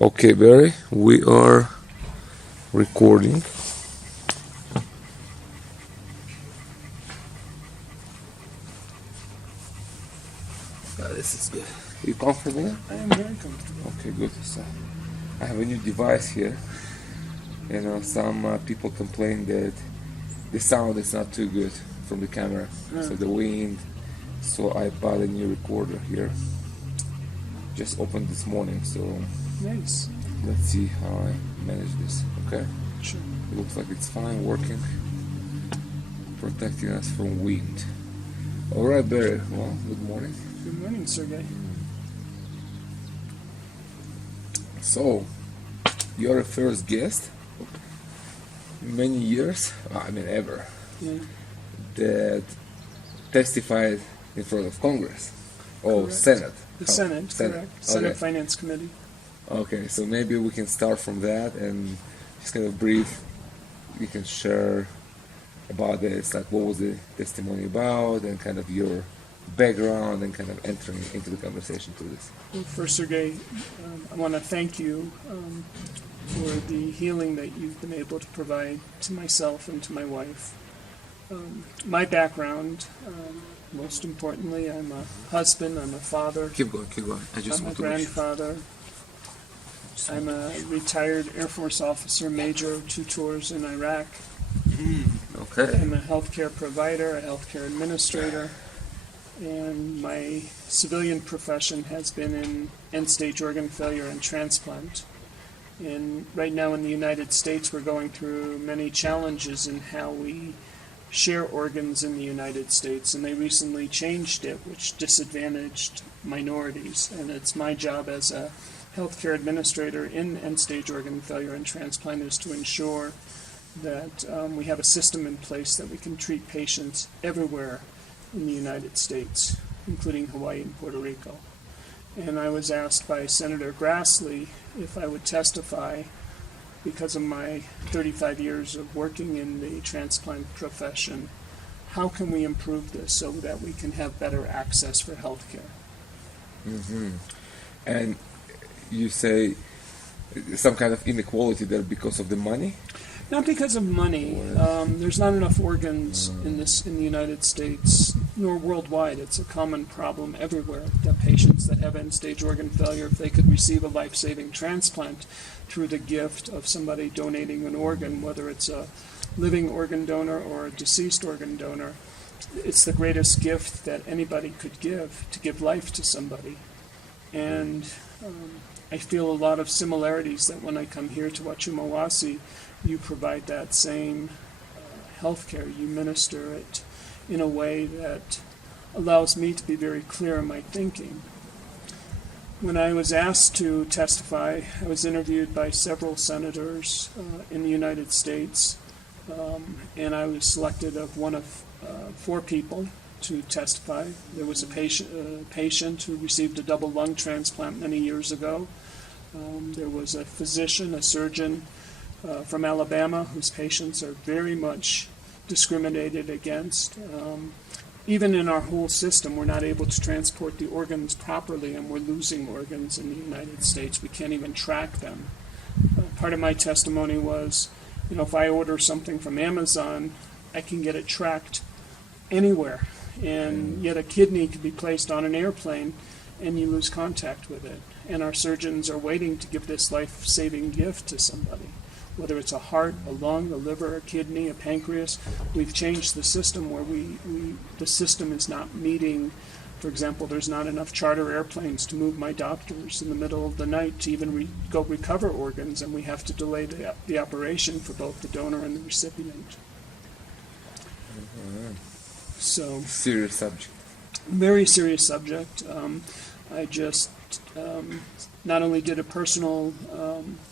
Okay, Barry, we are recording. This is good. Are you comfortable? I am very comfortable. Okay, good. So, I have a new device here. You know, some people complain that the sound is not too good from the camera. So the wind. So I bought a new recorder here. Just opened this morning, so Nice. let's see how I manage this. Okay? Sure. It looks like it's fine working, protecting us from wind. All right, Barry. Well, good morning. Good morning, Sergey. So, you're a first guest in many years, I mean ever, Yeah. that testified in front of Congress or Correct. Senate. The Oh, Senate, correct. Senate Okay. Finance Committee. Okay, so maybe we can start from that and just kind of brief. You can share about this, like what was the testimony about, and kind of your background, and kind of entering into the conversation to this. Well, first, Sergey, I want to thank you for the healing that you've been able to provide to myself and to my wife. My background, most importantly, I'm a husband, I'm a father, Keep going, keep going. I just I'm a want to make sure. grandfather. I'm a retired Air Force officer, major, 2 tours in Iraq. Okay. I'm a healthcare provider, a healthcare administrator, and my civilian profession has been in end-stage organ failure and transplant. And right now in the United States, we're going through many challenges in how we share organs in the United States, and they recently changed it, which disadvantaged minorities. And it's my job as a healthcare administrator in end-stage organ failure and transplant is to ensure that we have a system in place that we can treat patients everywhere in the United States, including Hawaii and Puerto Rico. And I was asked by Senator Grassley if I would testify because of my 35 years of working in the transplant profession. How can we improve this so that we can have better access for health care? Mm-hmm. And you say some kind of inequality there because of the money? Not because of money. There's not enough organs in the United States, nor worldwide. It's a common problem everywhere that patients that have end-stage organ failure, if they could receive a life-saving transplant through the gift of somebody donating an organ, whether it's a living organ donor or a deceased organ donor, it's the greatest gift that anybody could give, to give life to somebody. And I feel a lot of similarities that when I come here to Huachuma Wasi, you provide that same health care. You minister it in a way that allows me to be very clear in my thinking. When I was asked to testify, I was interviewed by several senators in the United States, and I was selected of one of 4 people to testify. There was a patient who received a double lung transplant many years ago. There was a physician, a surgeon from Alabama, whose patients are very much discriminated against. Even in our whole system, we're not able to transport the organs properly, and we're losing organs in the United States. We can't even track them. Part of my testimony was, if I order something from Amazon, I can get it tracked anywhere. And yet a kidney could be placed on an airplane, and you lose contact with it. And our surgeons are waiting to give this life-saving gift to somebody. Whether it's a heart, a lung, a liver, a kidney, a pancreas, we've changed the system where the system is not meeting. For example, there's not enough charter airplanes to move my doctors in the middle of the night to even go recover organs, and we have to delay the operation for both the donor and the recipient. So, Serious subject. very serious subject. I just not only did a personal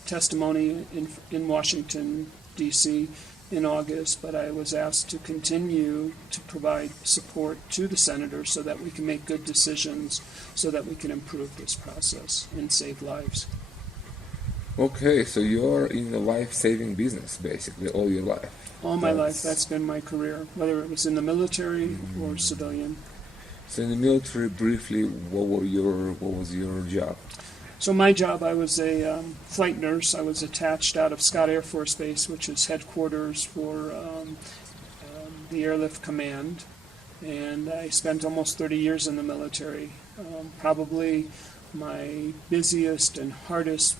testimony in Washington, D.C. in August, but I was asked to continue to provide support to the senators so that we can make good decisions, so that we can improve this process and save lives. Okay, so you're in the life-saving business, basically, all your life. All my life, that's been my career, whether it was in the military or civilian. So in the military, briefly, what was your job? So my job, I was a flight nurse. I was attached out of Scott Air Force Base, which is headquarters for the Airlift Command. And I spent almost 30 years in the military. Probably my busiest and hardest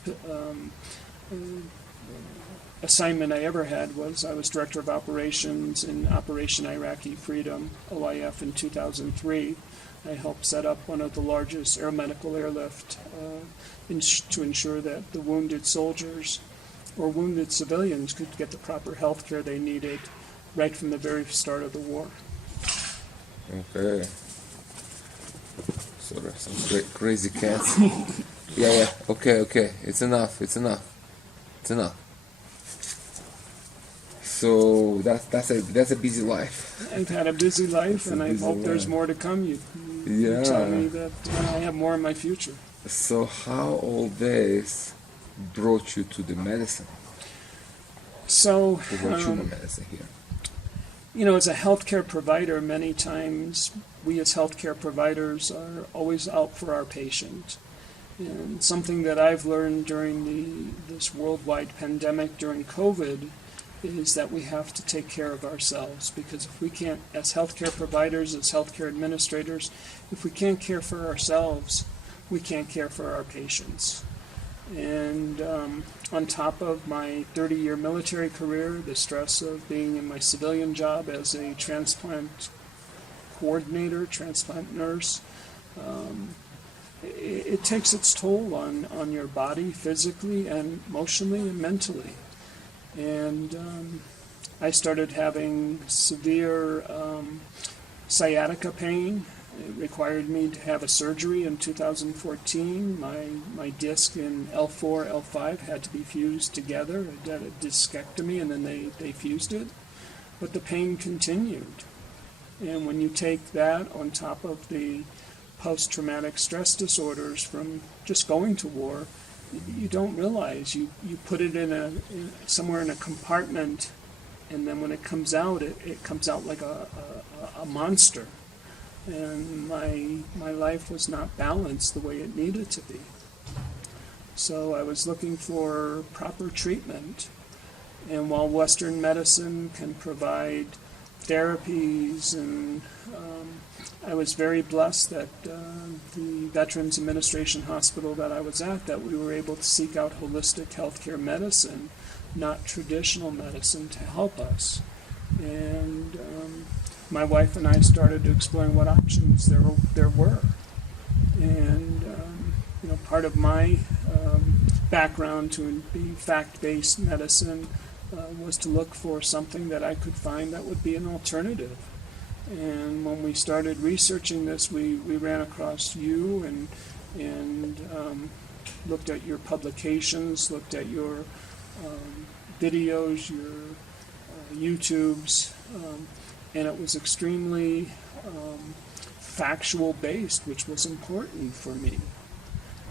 assignment I ever had was I was Director of Operations in Operation Iraqi Freedom, OIF, in 2003. I helped set up one of the largest aeromedical airlift to ensure that the wounded soldiers or wounded civilians could get the proper health care they needed right from the very start of the war. Okay. So there's some crazy cats. Yeah. Okay. It's enough. So that's a busy life. I've had a busy life, and I hope there's more to come. You tell me that I have more in my future. So how all this brought you to the medicine? So, the Huachuma medicine here. As a healthcare provider, many times we as healthcare providers are always out for our patient. And something that I've learned during this worldwide pandemic during COVID is that we have to take care of ourselves, because if we can't, as healthcare providers, as healthcare administrators, if we can't care for ourselves, we can't care for our patients. And on top of my 30-year military career, the stress of being in my civilian job as a transplant coordinator, transplant nurse, it takes its toll on your body physically and emotionally and mentally. And I started having severe sciatica pain. It required me to have a surgery in 2014. My disc in L4, L5 had to be fused together. I did a discectomy, and then they fused it. But the pain continued. And when you take that on top of the post-traumatic stress disorders from just going to war, you don't realize. You put it somewhere in a compartment, and then when it comes out, it comes out like a monster. And my life was not balanced the way it needed to be. So I was looking for proper treatment. And while Western medicine can provide therapies, and I was very blessed that the Veterans Administration Hospital that I was at, that we were able to seek out holistic healthcare medicine, not traditional medicine, to help us. And my wife and I started exploring what options there were. And part of my background to be fact-based medicine was to look for something that I could find that would be an alternative. And when we started researching this, we ran across you and looked at your publications, looked at your videos, your YouTubes, and it was extremely factual based, which was important for me.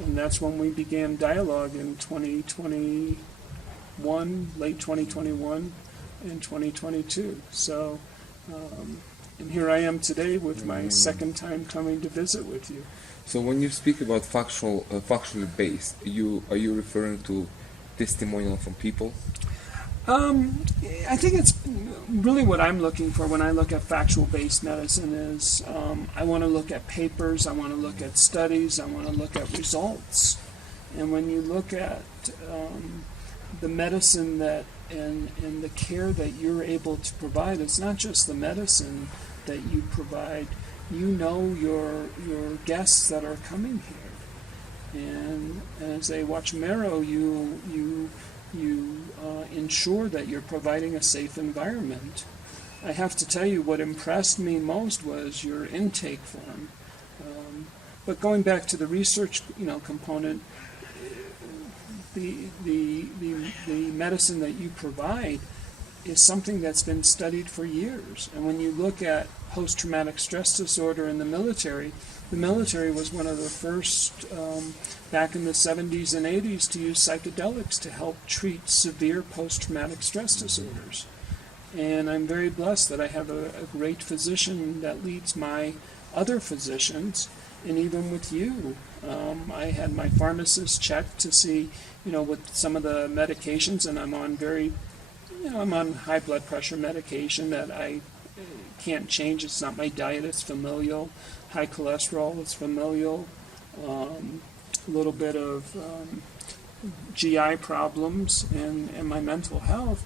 And that's when we began dialogue in 2021, late 2021 and 2022. So, and here I am today with my second time coming to visit with you. So when you speak about factually based, are you referring to testimonial from people? I think it's really what I'm looking for when I look at factual-based medicine is I want to look at papers, I want to look at studies, I want to look at results. And when you look at the medicine that and the care that you're able to provide, it's not just the medicine that you provide. You know your guests that are coming here. And as a Huachumero, you ensure that you're providing a safe environment. I have to tell you, what impressed me most was your intake form. But going back to the research, component, the medicine that you provide is something that's been studied for years. And when you look at post-traumatic stress disorder in the military was one of the first, back in the 70s and 80s, to use psychedelics to help treat severe post-traumatic stress disorders. And I'm very blessed that I have a great physician that leads my other physicians, and even with you. I had my pharmacist check to see, with some of the medications, and I'm on I'm on high blood pressure medication that I can't change. It's not my diet, it's familial. High cholesterol, it's familial. A little bit of GI problems and my mental health.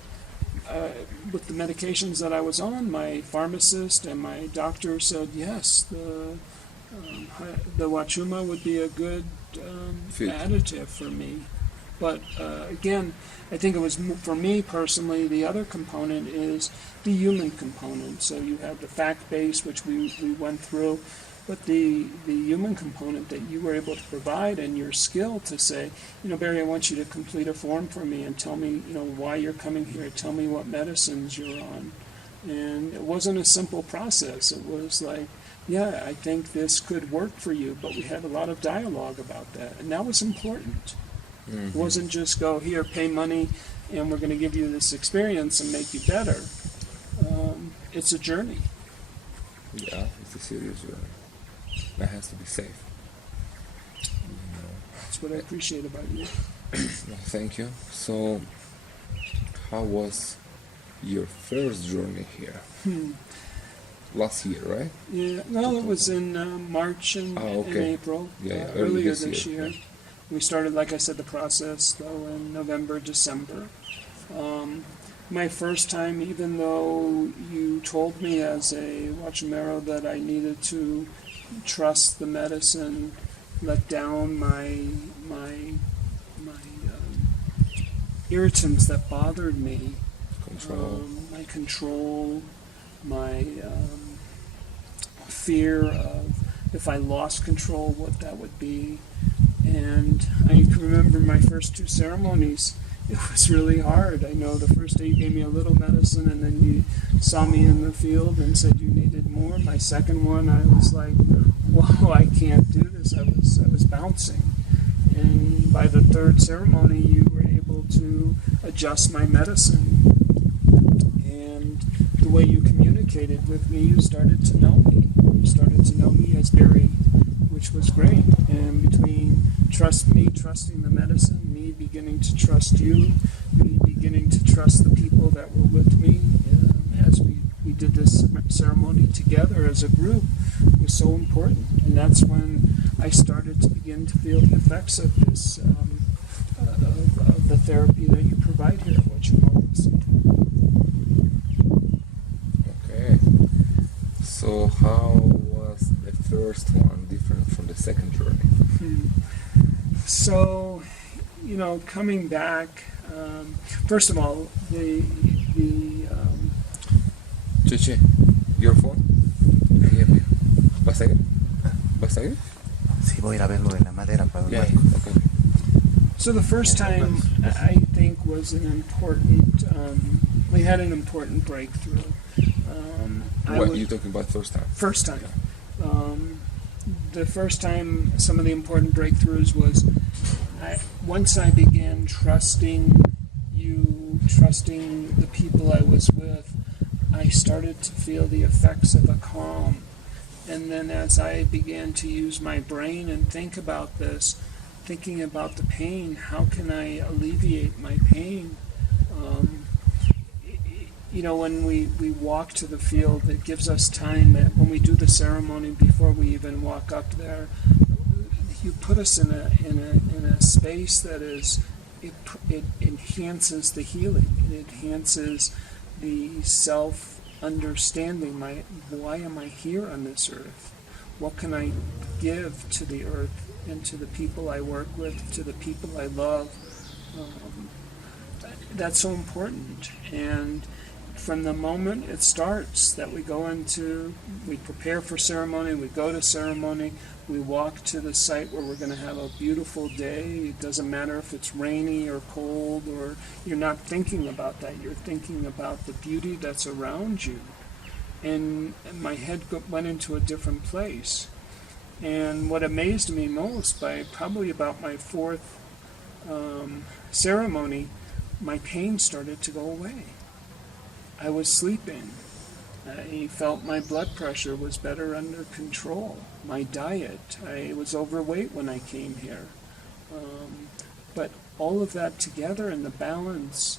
With the medications that I was on, my pharmacist and my doctor said, yes, the Huachuma would be a good additive for me. But again, I think it was, for me personally, the other component is the human component. So you have the fact base, which we went through, but the human component that you were able to provide and your skill to say, Barry, I want you to complete a form for me and tell me, why you're coming here. Tell me what medicines you're on. And it wasn't a simple process. It was like, yeah, I think this could work for you, but we had a lot of dialogue about that, and that was important. Mm-hmm. It wasn't just go here, pay money, and we're going to give you this experience and make you better. It's a journey. Yeah, it's a serious journey. That has to be safe. That's what I appreciate about you. Thank you. So, how was your first journey here? Last year, right? Yeah, well, it was in March and April, earlier this year. Yeah. We started, like I said, the process, though, in November, December. My first time, even though you told me as a Huachumero that I needed to trust the medicine, let down my irritants that bothered me, my control, my fear of if I lost control, what that would be. And I can remember my first two ceremonies. It was really hard. I know the first day you gave me a little medicine, and then you saw me in the field and said you needed more. My second one, I was like, whoa, I can't do this. I was bouncing. And by the third ceremony, you were able to adjust my medicine. And the way you communicated with me, you started to know me. You started to know me as Barry, which was great. And between trusting the medicine, me beginning to trust you, me beginning to trust the people that were with me as we did this ceremony together as a group, was so important. And that's when I started to begin to feel the effects of this, of the therapy that you provide here at Huachuma Wasi. Okay. So how was the first one different from the second journey? So, coming back, first of all, Cheche, your phone? ¿Vas a ir? ¿Vas a ir? Sí, voy a ir a ver lo de la madera para Yeah, okay. So the first time, I think, was an important, we had an important breakthrough. What are you talking about first time? First time. The first time, some of the important breakthroughs was, once I began trusting you, trusting the people I was with, I started to feel the effects of a calm. And then as I began to use my brain and think about this, thinking about the pain, how can I alleviate my pain? When we walk to the field, it gives us time that when we do the ceremony, before we even walk up there, you put us in a space that is, it enhances the healing. It enhances the self-understanding. Why am I here on this earth? What can I give to the earth and to the people I work with, to the people I love? That's so important. And from the moment it starts, that we prepare for ceremony, we go to ceremony, we walk to the site where we're going to have a beautiful day. It doesn't matter if it's rainy or cold, or you're not thinking about that. You're thinking about the beauty that's around you. And my head went into a different place. And what amazed me most, by probably about my fourth ceremony, my pain started to go away. I was sleeping, I felt my blood pressure was better under control. My diet, I was overweight when I came here. But all of that together and the balance,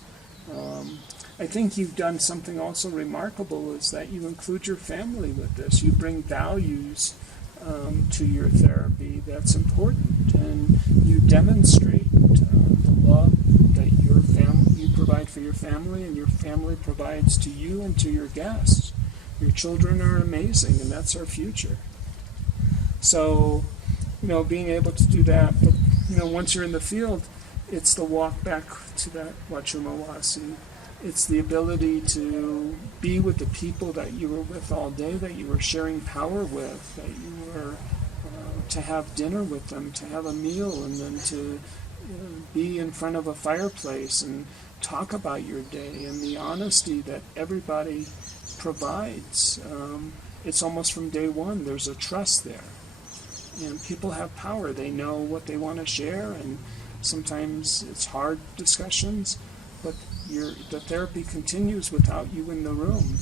I think you've done something also remarkable is that you include your family with this. You bring values to your therapy that's important, and you demonstrate the love that you provide for your family, and your family provides to you and to your guests. Your children are amazing, and that's our future. So, being able to do that, but once you're in the field, it's the walk back to that Huachuma Wasi. It's the ability to be with the people that you were with all day, that you were sharing power with, that you were to have dinner with them, to have a meal, and then to be in front of a fireplace and talk about your day, and the honesty that everybody provides. It's almost from day one. There's a trust there. And people have power. They know what they want to share, and sometimes it's hard discussions, but the therapy continues without you in the room.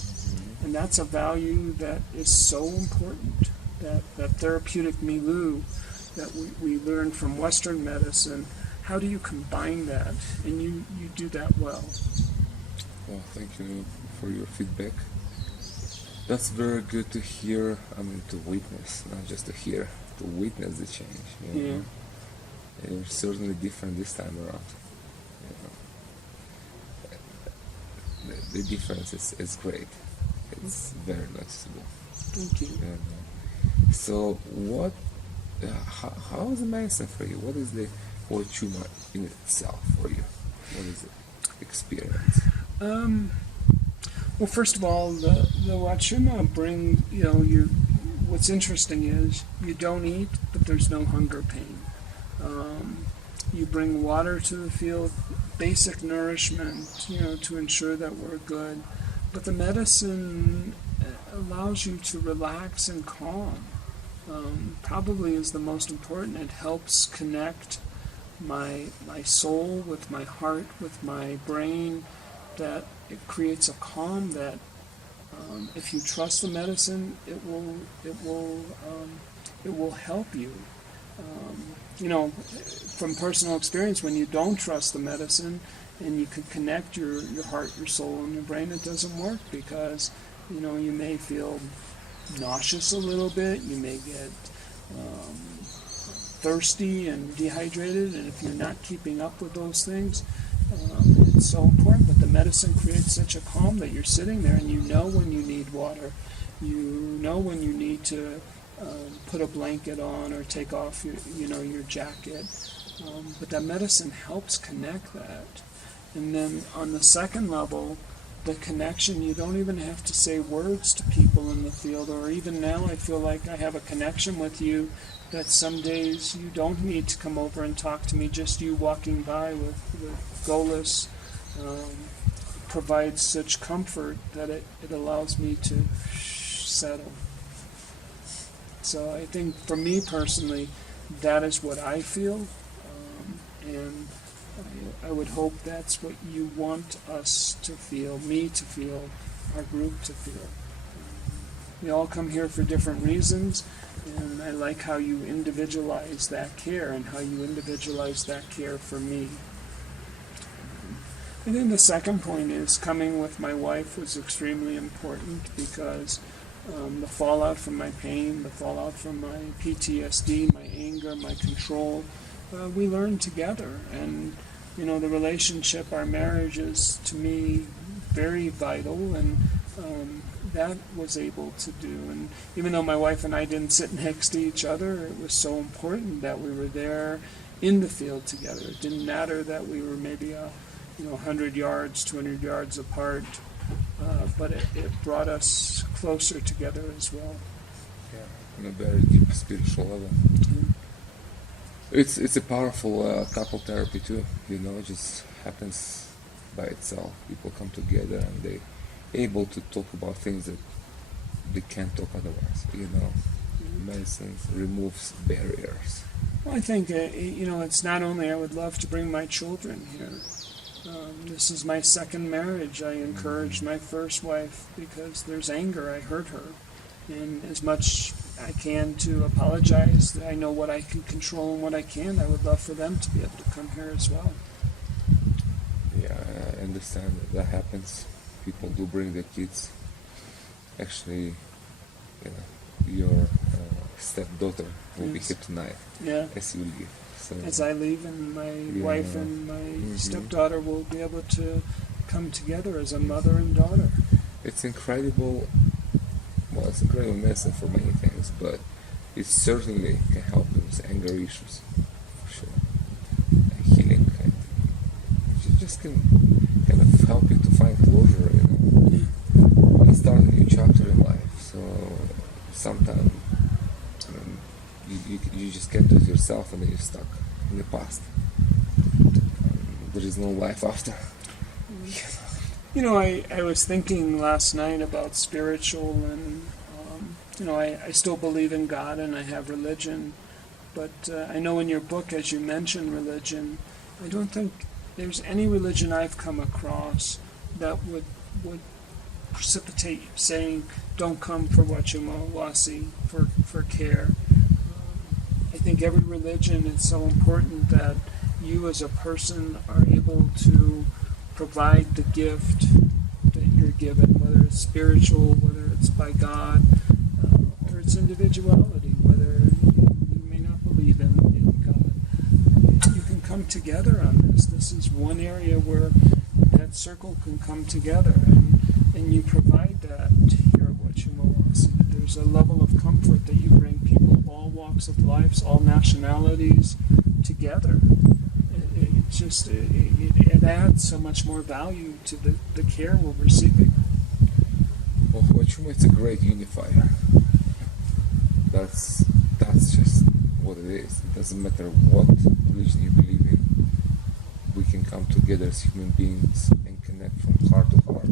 And that's a value that is so important, that therapeutic milieu that we learn from Western medicine. How do you combine that? And you do that well. Well, thank you for your feedback. That's very good to hear, to witness, not just to hear, to witness the change. Yeah. And it's certainly different this time around. The difference is great. It's very noticeable. Thank you. So how is the medicine for you? What is the Huachuma in itself for you? What is the experience? Well, first of all, the Huachuma bring, what's interesting is you don't eat, but there's no hunger pain. You bring water to the field, basic nourishment, to ensure that we're good. But the medicine allows you to relax and calm. Probably is the most important. It helps connect my soul with my heart, with my brain, that it creates a calm that if you trust the medicine, it will help you. From personal experience, when you don't trust the medicine and you could connect your heart, your soul, and your brain, it doesn't work because, you may feel nauseous a little bit, you may get thirsty and dehydrated, and if you're not keeping up with those things, it's so important. But the medicine creates such a calm that you're sitting there and you know when you need water, you know when you need to put a blanket on or take off your jacket. But that medicine helps connect that. And then on the second level, the connection, you don't even have to say words to people in the field, or even now I feel like I have a connection with you that some days you don't need to come over and talk to me, just you walking by with Golis provides such comfort that it allows me to settle. So I think for me personally, that is what I feel, and I would hope that's what you want us to feel, me to feel, our group to feel. We all come here for different reasons, and I like how you individualize that care and how you individualize that care for me. And then the second point is coming with my wife was extremely important because the fallout from my pain, the fallout from my PTSD, my anger, my control, we learned together. And, the relationship, our marriage is, to me, very vital, and that was able to do. And even though my wife and I didn't sit next to each other, it was so important that we were there in the field together. It didn't matter that we were maybe 100 yards, 200 yards apart, but it brought us closer together as well. Yeah, on a very deep spiritual level. Mm-hmm. It's a powerful couple therapy too. It just happens by itself. People come together and they able to talk about things that they can't talk otherwise. Mm-hmm. Medicine removes barriers. Well, I think it's not only I would love to bring my children here. This is my second marriage. I encouraged my first wife because there's anger. I hurt her. And as much I can to apologize, I know what I can control and what I can. I would love for them to be able to come here as well. Yeah, I understand that happens. People do bring their kids. Actually, your stepdaughter will be here tonight as you leave. So, as I leave, and my wife and my stepdaughter will be able to come together as a mother and daughter. It's incredible. Well, it's incredible medicine for many things, but it certainly can help with anger issues, for sure. And healing, it just can kind of help you to find closure, and start a new chapter in life. So sometimes you just can't do it yourself, and then you're stuck in the past. There is no life after. I was thinking last night about spiritual, and I still believe in God and I have religion, but I know in your book, as you mentioned religion, I don't think there's any religion I've come across that would precipitate saying, don't come for Huachuma Wasi for care. I think every religion is so important that you as a person are able to provide the gift that you're given, whether it's spiritual, whether it's by God, or it's individuality, whether you may not believe in God. You can come together on this. This is one area where that circle can come together, and you provide that here at Huachuma Wasi. There's a level of comfort that you bring people of all walks of life, all nationalities together. It adds so much more value to the care we're receiving. Well, Huachuma is a great unifier. That's just what it is. It doesn't matter what religion you believe in. We can come together as human beings and connect from heart to heart.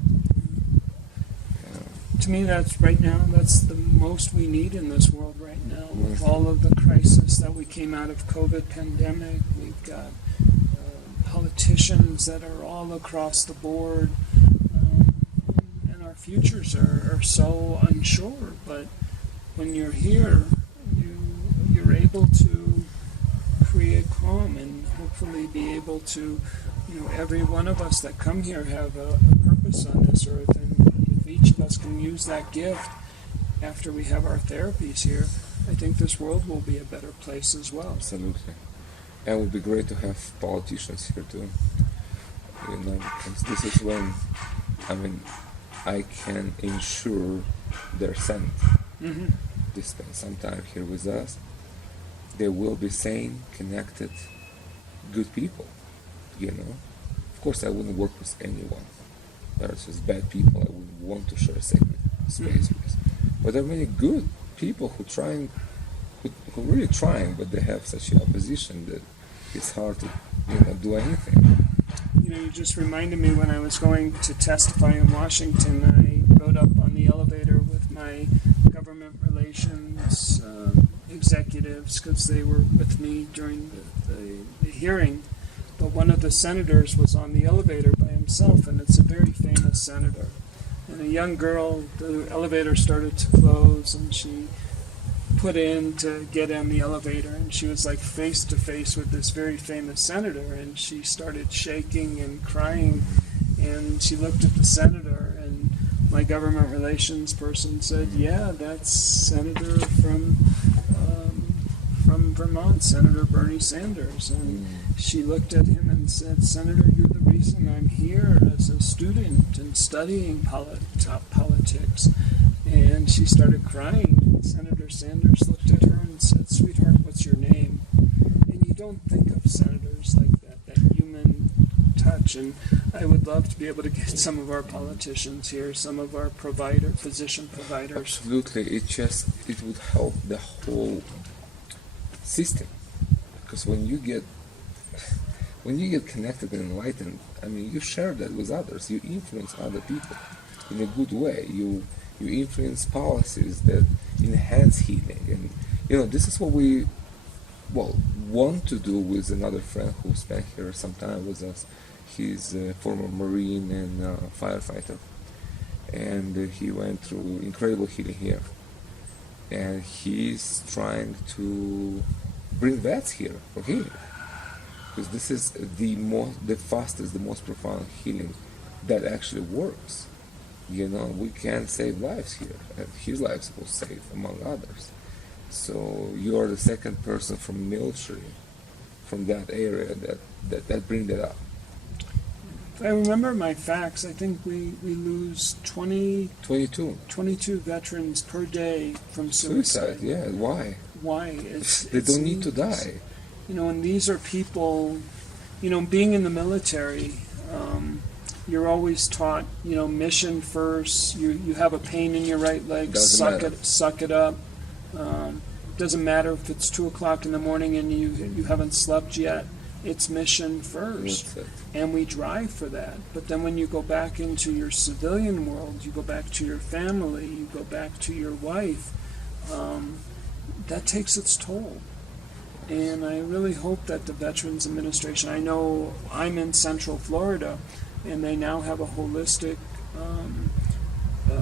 To me, that's the most we need in this world right now. With all of the crisis that we came out of COVID pandemic, we've got politicians that are all across the board, and our futures are so unsure. But when you're here, you're able to create calm and hopefully be able to, every one of us that come here have a purpose on this earth, and if each of us can use that gift after we have our therapies here, I think this world will be a better place as well. Absolutely. And it would be great to have politicians here too. Because this is when, I can ensure their sanity. They spend some time here with us. They will be sane, connected, good people. Of course, I wouldn't work with anyone. There are just bad people I wouldn't want to share a sacred space with. But there are many good people who really trying, but they have such an opposition that it's hard to do anything. You just reminded me when I was going to testify in Washington, I rode up on the elevator with my government relations executives because they were with me during the hearing. But one of the senators was on the elevator by himself, and it's a very famous senator. And a young girl, the elevator started to close, and she put in to get on the elevator, and she was like face to face with this very famous senator, and she started shaking and crying, and she looked at the senator, and my government relations person said, yeah, that's Senator from Vermont, Senator Bernie Sanders. And she looked at him and said, Senator, you're the reason I'm here as a student and studying politics. And she started crying. Senator Sanders looked at her and said, sweetheart, what's your name? And you don't think of senators like that human touch. And I would love to be able to get some of our politicians here, some of our physician providers. Absolutely. It would help the whole system. Because when you get connected and enlightened, you share that with others. You influence other people in a good way. You influence policies that enhance healing, and this is what we want to do with another friend who spent here some time with us. He's a former Marine and firefighter, and he went through incredible healing here. And he's trying to bring vets here for healing, because this is the fastest, the most profound healing that actually works. We can save lives here, and his life was saved among others. So you are the second person from military, from that area that bring that up. If I remember my facts, I think we lose 22 veterans per day from suicide. Yeah, why? Why? They don't need to die. And these are people, being in the military, you're always taught, mission first. You have a pain in your right leg, suck it up. Doesn't matter if it's 2:00 in the morning and you haven't slept yet. It's mission first, and we drive for that. But then when you go back into your civilian world, you go back to your family, you go back to your wife, that takes its toll. And I really hope that the Veterans Administration, I know I'm in Central Florida, and they now have a holistic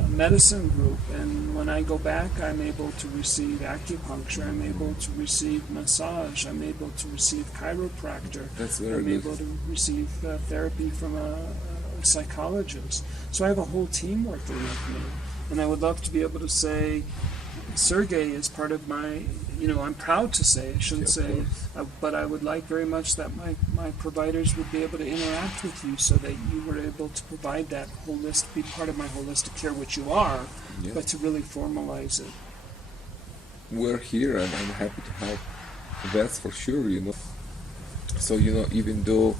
medicine group, and when I go back, I'm able to receive acupuncture, I'm able to receive massage, I'm able to receive chiropractor, I'm able to receive therapy from a psychologist. So I have a whole team working with me, and I would love to be able to say, Sergey is part of my, I'm proud to say, I shouldn't say, but I would like very much that my providers would be able to interact with you so that you were able to provide that be part of my holistic care, which you are, but to really formalize it. We're here, and I'm happy to help. That's for sure, So, even though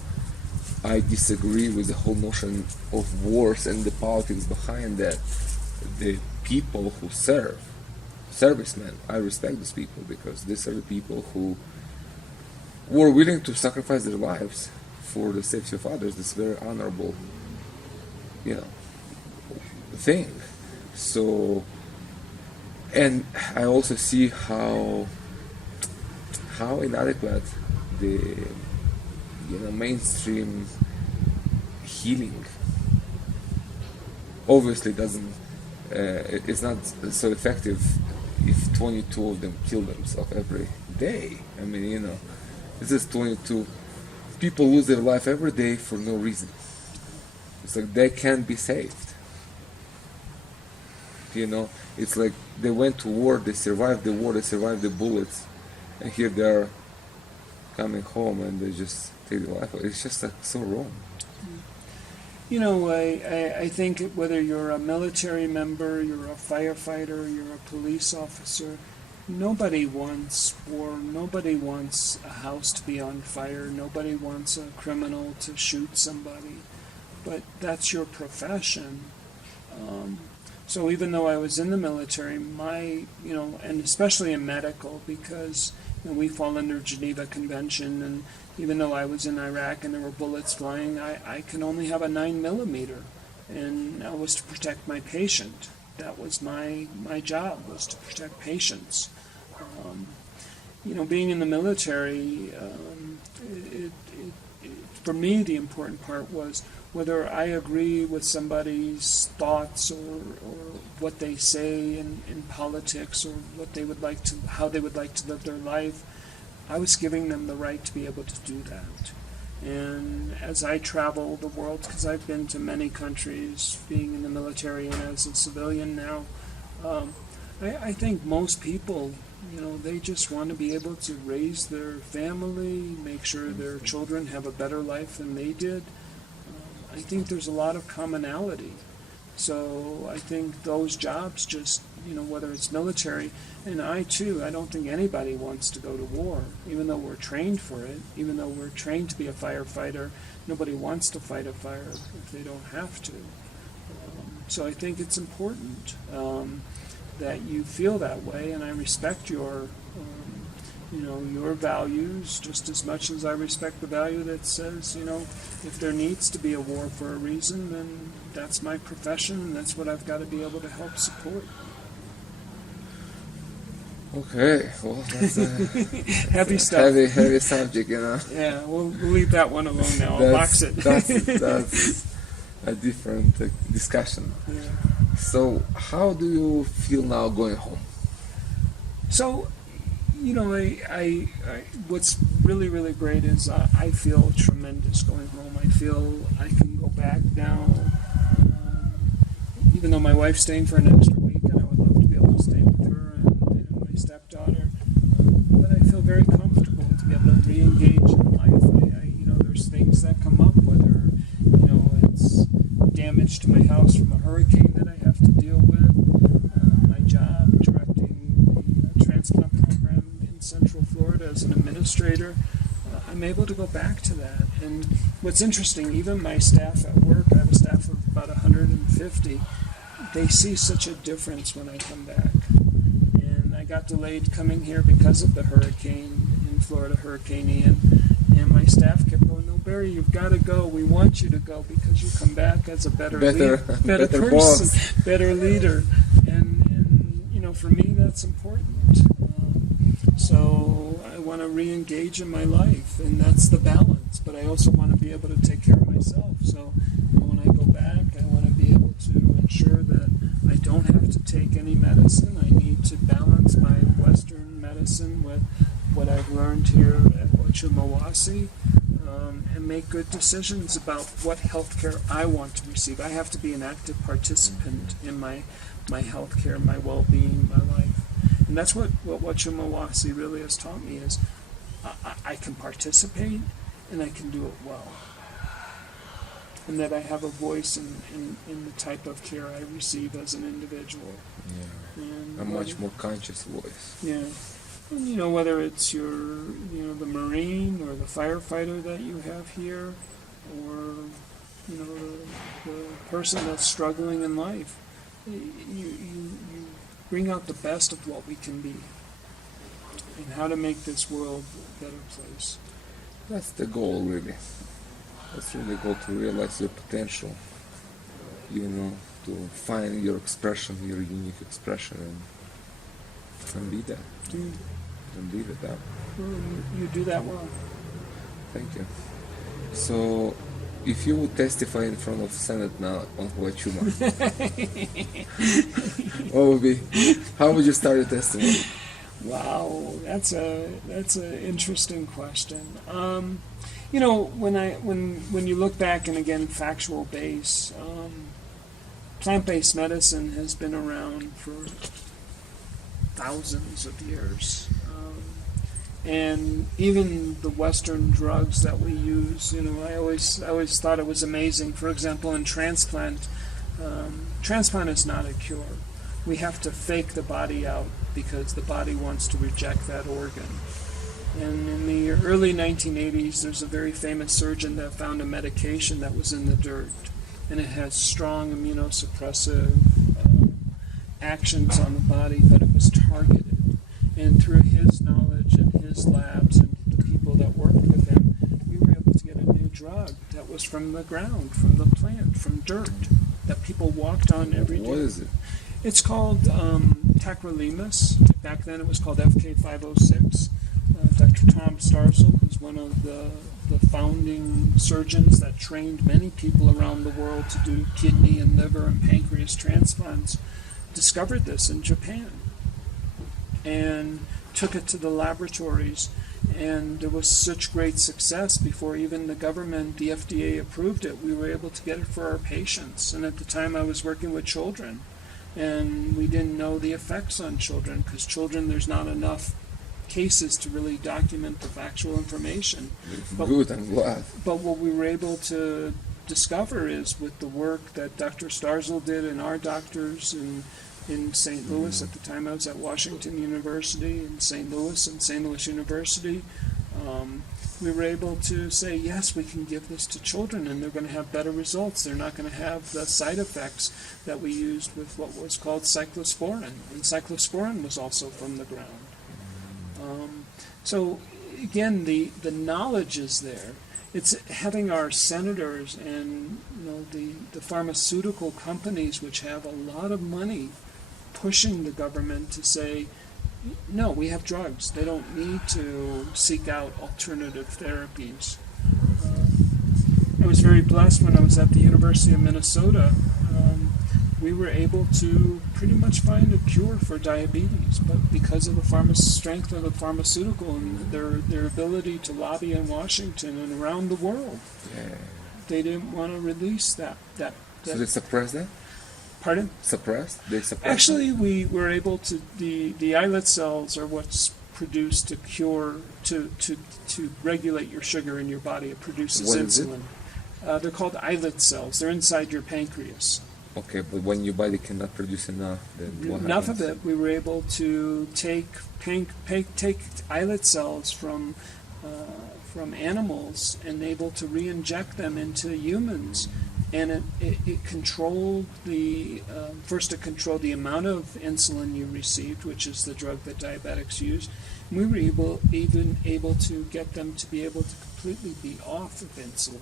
I disagree with the whole notion of wars and the politics behind that, the people who serve, servicemen, I respect these people, because these are the people who were willing to sacrifice their lives for the safety of others. This very honorable, thing. So, and I also see how inadequate the mainstream healing obviously doesn't. It's not so effective if 22 of them kill themselves every day. I mean, this is 22 people lose their life every day for no reason. It's like they can't be saved. It's like they went to war, they survived the war, they survived the bullets, and here they are coming home and they just take their life. It's just so wrong. I think whether you're a military member, you're a firefighter, you're a police officer, nobody wants war, nobody wants a house to be on fire, nobody wants a criminal to shoot somebody, but that's your profession. So even though I was in the military, and especially in medical, because we fall under Geneva Convention, and even though I was in Iraq and there were bullets flying, I can only have a 9mm, and that was to protect my patient. That was my job, was to protect patients. Being in the military, for me the important part was whether I agree with somebody's thoughts or what they say in politics, or how they would like to live their life. I was giving them the right to be able to do that. And as I travel the world, because I've been to many countries, being in the military and as a civilian now, I think most people, they just want to be able to raise their family, make sure their children have a better life than they did. I think there's a lot of commonality. So I think those jobs just, whether it's military, and I don't think anybody wants to go to war, even though we're trained for it, even though we're trained to be a firefighter, nobody wants to fight a fire if they don't have to. So I think it's important that you feel that way, and I respect your values just as much as I respect the value that says, if there needs to be a war for a reason, then that's my profession, and that's what I've got to be able to help support. Okay, well, that's a Heavy stuff. heavy subject, Yeah, we'll leave that one alone now. I'll box it. That's a different discussion. Yeah. So, how do you feel now going home? So, I what's really, really great is I feel tremendous going home. I feel I can go back now, even though my wife's staying for an extra week, and I would love to be able to stay with her and my stepdaughter. But I feel very comfortable to be able to re-engage in life. There's things that come up, whether, it's damage to my house from a hurricane that I have to deal with, my job directing the transplant program in Central Florida as an administrator. I'm able to go back to that. And what's interesting, even my staff at work, I have a staff of about 150, they see such a difference when I come back. And I got delayed coming here because of the hurricane in Florida, Hurricane Ian. And my staff kept going, "No, Barry, you've got to go. We want you to go because you come back as a better person, boss. better leader." And for me, that's important. So I want to re-engage in my life, and that's the balance. But I also want to be able to take care of myself. So when I go back, I want to be able to ensure that I don't have to take any medicine. I need to balance my Western medicine with what I've learned here at Huachuma Wasi, and make good decisions about what healthcare I want to receive. I have to be an active participant in my healthcare, my well-being, my life. And that's what Huachuma Wasi really has taught me is I can participate and I can do it well. And that I have a voice in the type of care I receive as an individual. Yeah. And A much more conscious voice. Yeah. And, whether it's the Marine or the firefighter that you have here, or, the person that's struggling in life, you bring out the best of what we can be and how to make this world a better place. That's the goal, really. That's really the goal, to realize your potential, to find your expression, your unique expression, and be that. And leave it that. Well, you do that well. Thank you. So, if you would testify in front of Senate now on Huachuma, how would you start your testimony? Wow, that's an interesting question. When you look back, and again, factual base, plant-based medicine has been around for thousands of years. And even the Western drugs that we use, I always thought it was amazing. For example, in transplant, transplant is not a cure. We have to fake the body out because the body wants to reject that organ. And in the early 1980s, there's a very famous surgeon that found a medication that was in the dirt, and it has strong immunosuppressive actions on the body, but it was targeted. And through his knowledge and his labs and the people that worked with him, we were able to get a new drug that was from the ground, from the plant, from dirt, that people walked on every day. What is it? It's called tacrolimus. Back then it was called FK506. Dr. Tom Starzl, who's one of the founding surgeons that trained many people around the world to do kidney and liver and pancreas transplants, discovered this in Japan and took it to the laboratories, and there was such great success before even the government, the FDA, approved it. We were able to get it for our patients, and at the time I was working with children, and we didn't know the effects on children, because children, there's not enough cases to really document the factual information. Good, I'm glad. But what we were able to discover is, with the work that Dr. Starzl did and our doctors in St. Louis, at the time I was at Washington University, in St. Louis and St. Louis University, we were able to say, yes, we can give this to children and they're going to have better results. They're not going to have the side effects that we used with what was called cyclosporin. And cyclosporin was also from the ground. So again, the knowledge is there. It's having our senators and the pharmaceutical companies, which have a lot of money, pushing the government to say, No, we have drugs. They don't need to seek out alternative therapies. I was very blessed when I was at the University of Minnesota. We were able to pretty much find a cure for diabetes, but because of the strength of the pharmaceutical and their ability to lobby in Washington and around the world, they didn't want to release that. So they suppressed that? Pardon? Suppressed? They suppressed Actually, it? we were able to. The islet cells are what's produced to cure to regulate your sugar in your body. It produces What is insulin. They're called islet cells. They're inside your pancreas. Okay, but when your body cannot produce enough, then what Enough happens? of it, we were able to take islet cells from animals and able to re-inject them into humans, and it controlled first it controlled the amount of insulin you received, which is the drug that diabetics use. And we were able to get them to be able to completely be off of insulin.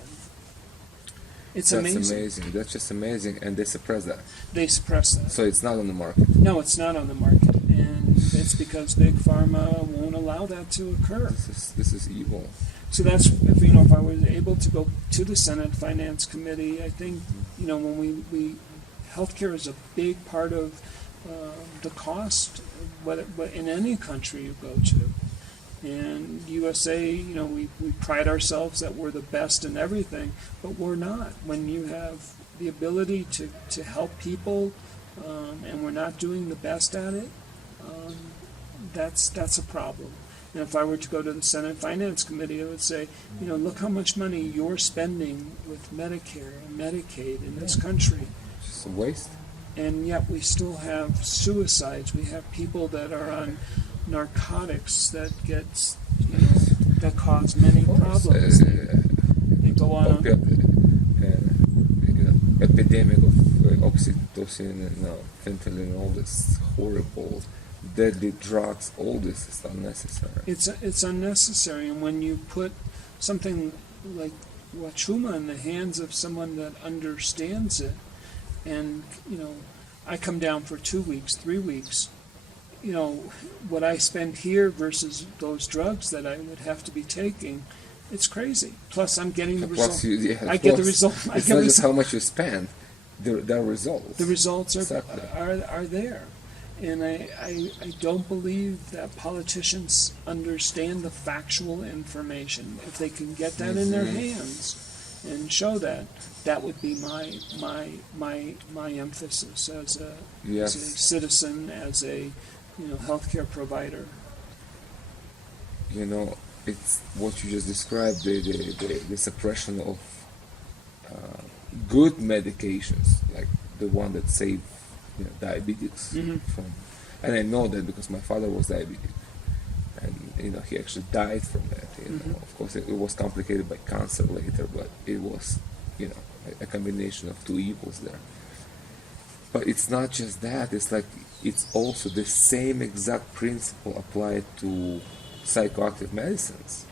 It's That's amazing. That's just amazing, and they suppress that. They suppress that. So it's not on the market. No, it's not on the market, and it's because Big Pharma won't allow that to occur. This is evil. So that's, if I was able to go to the Senate Finance Committee, I think, when we healthcare is a big part of the cost, whether in any country you go to. And USA, we pride ourselves that we're the best in everything, but we're not. When you have the ability to help people, and we're not doing the best at it, that's a problem. And if I were to go to the Senate Finance Committee, I would say, look how much money you're spending with Medicare and Medicaid in this country. Just a waste. And yet we still have suicides. We have people that are on narcotics that that cause many problems. They go on. Epidemic of oxytocin and fentanyl and all this horrible, deadly drugs. All this is unnecessary. It's unnecessary, and when you put something like Huachuma in the hands of someone that understands it, and I come down for 2 weeks, 3 weeks. What I spend here versus those drugs that I would have to be taking, it's crazy. Plus, I'm getting the result. I get the result. It's not just how much you spend; the results. The results Exactly. are there, and I don't believe that politicians understand the factual information. If they can get that in their hands and show that, that would be my emphasis as a citizen, as a healthcare provider. It's what you just described, the suppression of good medications, like the one that save diabetes from. And I know that because my father was diabetic, and he actually died from that. Of course, it was complicated by cancer later, but it was a combination of two evils there. But it's not just that. It's also the same exact principle applied to psychoactive medicines.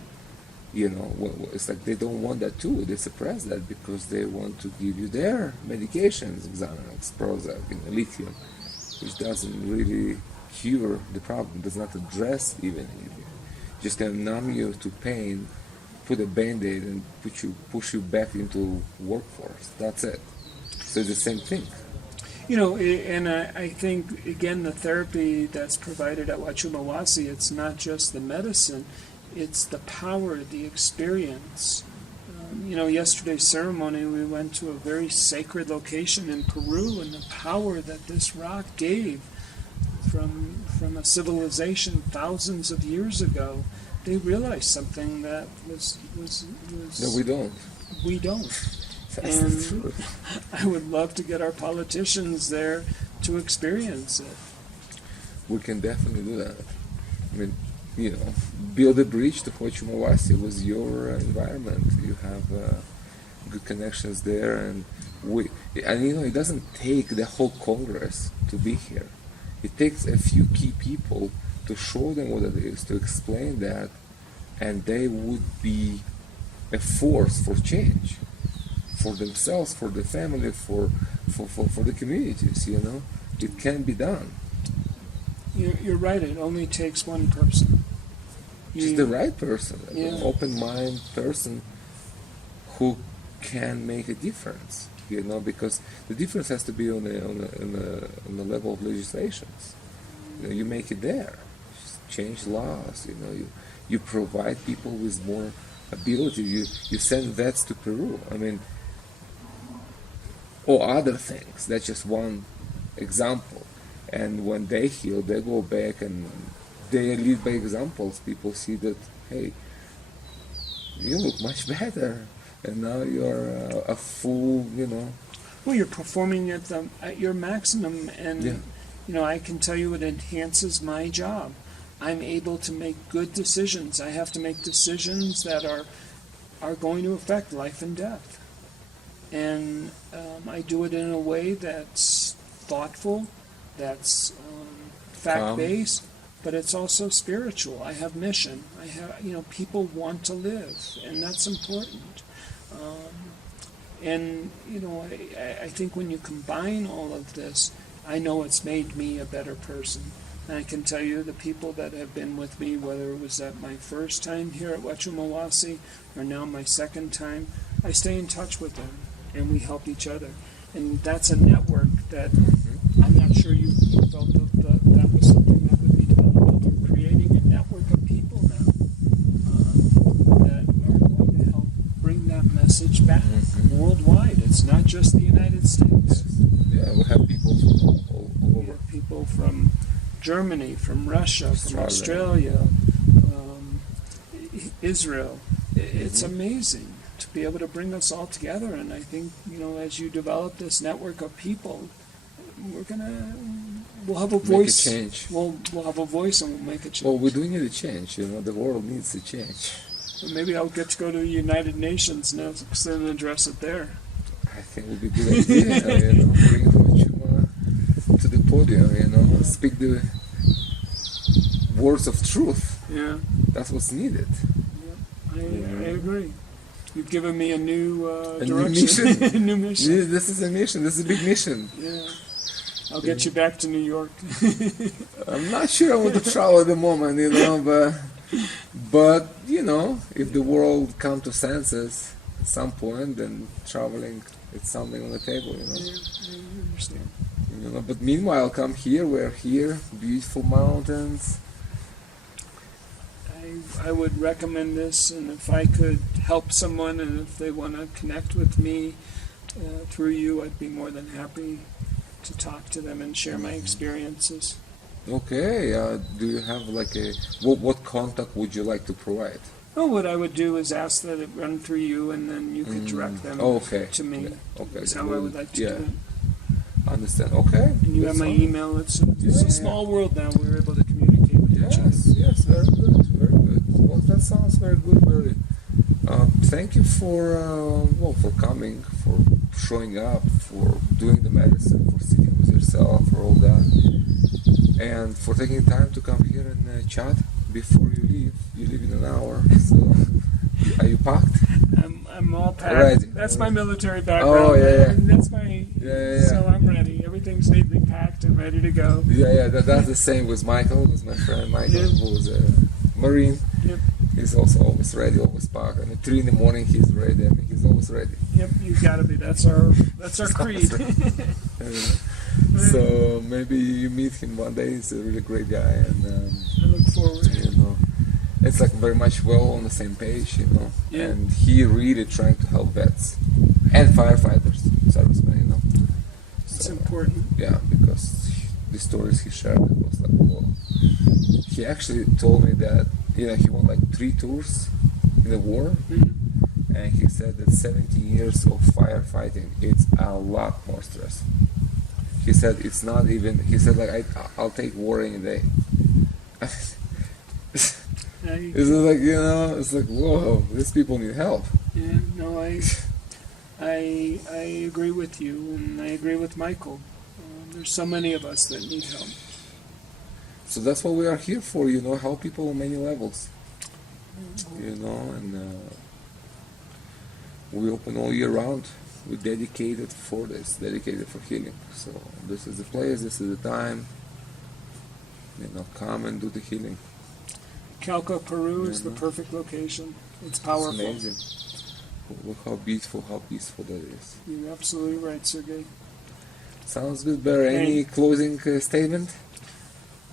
It's like they don't want that too. They suppress that because they want to give you their medications, Xanax, Prozac, lithium, which doesn't really cure the problem, does not address even anything. Just can numb you to pain, put a band-aid, and push you back into workforce. That's it. So it's the same thing. And I think, again, the therapy that's provided at Huachuma Wasi, it's not just the medicine, it's the power, the experience. Yesterday's ceremony, we went to a very sacred location in Peru, and the power that this rock gave from a civilization thousands of years ago, they realized something that was No, we don't. We don't. That's And the truth. I would love to get our politicians there to experience it. We can definitely do that. Build a bridge to Huachuma Wasi. It was your environment. You have good connections there, and it doesn't take the whole Congress to be here. It takes a few key people to show them what it is, to explain that, and they would be a force for change, for themselves, for the family, for the communities. It can be done. You're right. It only takes one person. Just the right person, Yeah. an open-minded person who can make a difference. Because the difference has to be on the level of legislations. You make it there. Just change laws. You provide people with more ability. You send vets to Peru. Or other things. That's just one example. And when they heal, they go back and they lead by examples. People see that, hey, you look much better, and now you're a full, Well, you're performing at your maximum, and I can tell you it enhances my job. I'm able to make good decisions. I have to make decisions that are going to affect life and death, and I do it in a way that's thoughtful, that's fact-based, but it's also spiritual. I have mission. I have, people want to live, and that's important. I think when you combine all of this, I know it's made me a better person. And I can tell you the people that have been with me, whether it was at my first time here at Huachuma Wasi or now my second time, I stay in touch with them, and we help each other. And that's a network that I'm not sure you felt that was something that would be developed. We're creating a network of people now that are going to help bring that message back worldwide. It's not just the United States. Yeah, we have people from all We over. have people from Germany, from Russia, from Australia, Israel. It's amazing to be able to bring us all together, and I think, as you develop this network of people, we'll have a voice. Make a change. We'll have a voice, and we'll make a change. Well, we do need a change. The world needs a change. Well, maybe I'll get to go to the United Nations now and address it there. I think it would be a good idea. Bring Huachuma to the podium. Speak the words of truth. Yeah, That's what's needed. I agree. You've given me a new A new direction. mission. A new mission. This is a mission. This is a big mission. Yeah. I'll get you back to New York. I'm not sure I want to travel at the moment, but if the world comes to senses at some point, then traveling, it's something on the table, Yeah, I understand. But meanwhile, come here. We're here, beautiful mountains. I would recommend this, and if I could help someone, and if they want to connect with me through you, I'd be more than happy to talk to them and share my experiences. Okay. Do you have what contact would you like to provide? Well, what I would do is ask that it run through you, and then you could direct them to me. Yeah. Okay. That's how I would like to do it. Understand. Okay. And you have my email. It's a small world now. We're able to communicate with each other. Yes, very good, very good. Well, that sounds very good, Barry. Thank you for coming, for showing up, for doing the medicine, for sitting with yourself, for all that, and for taking time to come here and chat before you leave. You leave in an hour, so are you packed? I'm all packed. Ready. That's my military background. Oh, yeah. And that's my. Yeah. So I'm ready. Everything's neatly packed and ready to go. Yeah. That's the same with Michael, with my friend Michael, who's a Marine. Yep. He's also always ready, always packed. At 3 a.m, he's ready. He's always ready. Yep. You've got to be. That's our creed. So maybe you meet him one day. He's a really great guy, and I look forward. It's very much well on the same page, Yeah. And he really trying to help vets and firefighters, servicemen, It's So, important. yeah, because the stories he shared was whoa. He actually told me that he won 3 tours in the war, and he said that 17 years of firefighting, it's a lot more stress. He said it's not even. He said I'll take war any day. It's whoa, these people need help. Yeah, no, I agree with you, and I agree with Michael. There's so many of us that need help. So that's what we are here for, help people on many levels. And we open all year round. We're dedicated for this, dedicated for healing. So this is the place, this is the time. come and do the healing. Cauca, Peru is the perfect location. It's powerful. It's amazing. Look how beautiful, how peaceful that is. You're absolutely right, Sergey. Sounds good, Barry. Any closing statement?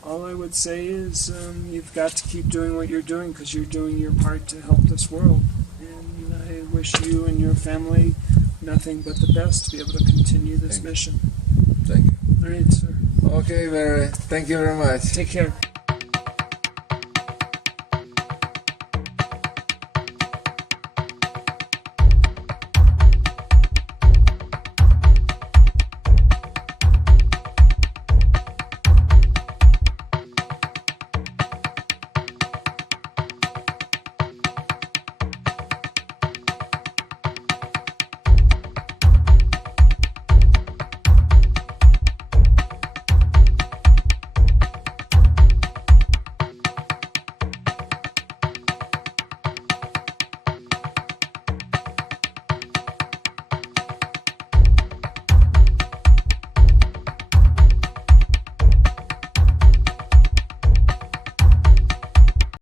All I would say is you've got to keep doing what you're doing because you're doing your part to help this world. And I wish you and your family nothing but the best to be able to continue this mission. Thank you. All right, sir. Okay, Barry. Thank you very much. Take care.